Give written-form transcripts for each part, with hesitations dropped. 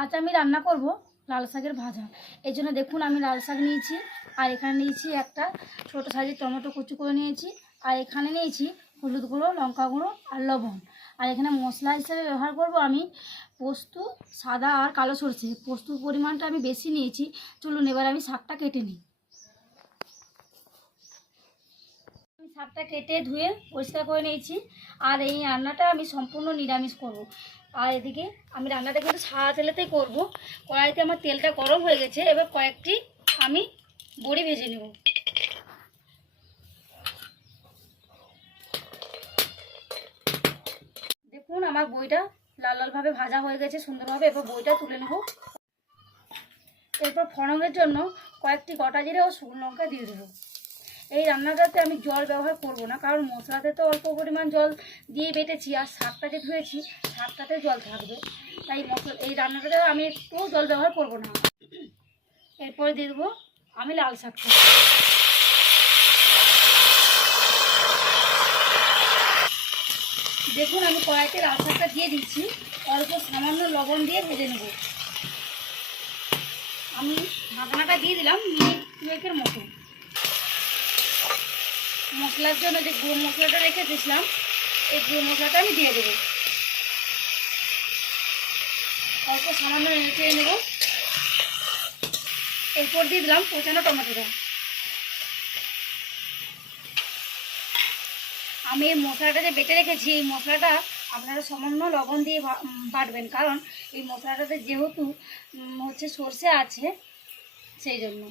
আজ আমি রান্না করব লাল শাকের ভাজা। এই জন্য দেখুন আমি লাল শাক নিয়েছি, আর এখানে নিয়েছি একটা ছোটো সাইজের টমেটো কুচি করে নিয়েছি, আর এখানে নিয়েছি হলুদ গুঁড়ো, লঙ্কা গুঁড়ো আর লবণ। আর এখানে মশলা হিসেবে ব্যবহার করব আমি পোস্ত, সাদা আর কালো সরষে। পোস্তুর পরিমাণটা আমি বেশি নিয়েছি। চলুন এবার আমি শাকটা কেটে নিই। আমি শাকটা কেটে ধুয়ে পরিষ্কার করে নিয়েছি। আর এই রান্নাটা আমি সম্পূর্ণ নিরামিষ করব। আর এদিকে আমি রান্নাটা কিন্তু সাদা তেলেতেই করব। কড়াইতে আমার তেলটা গরম হয়ে গেছে। এবার কয়েকটি আমি বড়ি ভেজে নেব। দেখুন আমার বড়িটা লাল লালভাবে ভাজা হয়ে গেছে সুন্দরভাবে। এবার বড়িটা তুলে নেব। এরপর ফোড়নের জন্য কয়েকটি গোটা জিরে ও শুকনো লঙ্কা দিয়ে দেবো। এই রান্নাটাতে আমি জল ব্যবহার করব না, কারণ মশলাতে তো অল্প পরিমাণ জল দিয়ে বেটেছি, আর শাকটা যে ধুয়েছি শাকটাতে জল থাকবে, তাই এই রান্নাটাতে আমি একটু জল ব্যবহার করব না। এরপরে দিয়ে দেবো আমি লাল শাকটা। দেখুন আমি কড়াইতে লাল শাকটা দিয়ে দিচ্ছি। অল্প সামান্য লবণ দিয়ে ভেজে নেব। আমি ঢাকনাটা দিয়ে দিলাম মিনিট 2 মতো। মশলার জন্য যে গুঁড়ো মশলাটা রেখে দিয়েছিলাম, এই গুঁড়ো মশলাটা আমি দিয়ে দেবো। অল্প সামান্য নেড়ে নেব। এরপর দিয়ে দিলাম কোচানো টমেটোটা। আমি এই মশলাটা যে বেটে রেখেছি, এই মশলাটা আপনারা সামান্য লবণ দিয়ে বাটবেন, কারণ এই মশলাটাতে যেহেতু হচ্ছে সর্ষে আছে, সেই জন্য।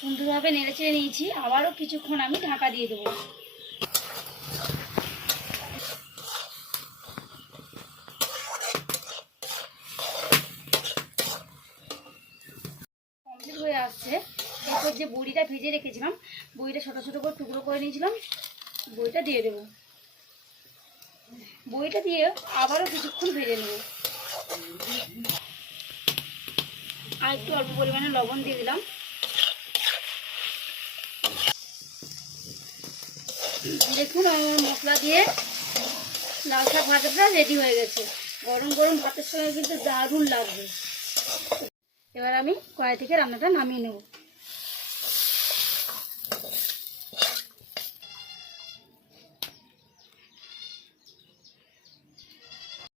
সুন্দরভাবে নেড়ে চেড়ে নিয়েছি। আবারও কিছুক্ষণ আমি ঢাকা দিয়ে দেবো। কমপ্লিট হয়ে আসছে। এরপর যে বড়িটা ভেজে রেখেছিলাম, বড়িটা ছোটো ছোটো করে টুকরো করে নিয়েছিলাম, বড়িটা দিয়ে দেবো। বড়িটা দিয়ে আবারও কিছুক্ষণ ভেজে নেব। আর একটু অল্প পরিমাণে লবণ দিয়ে দিলাম। দেখুন আমার মশলা দিয়ে লাল শাক ভাজাটা রেডি হয়ে গেছে। গরম গরম ভাতের সঙ্গে কিন্তু দারুণ লাগবে। এবার আমি কড়াই থেকে রান্নাটা নামিয়ে নেব।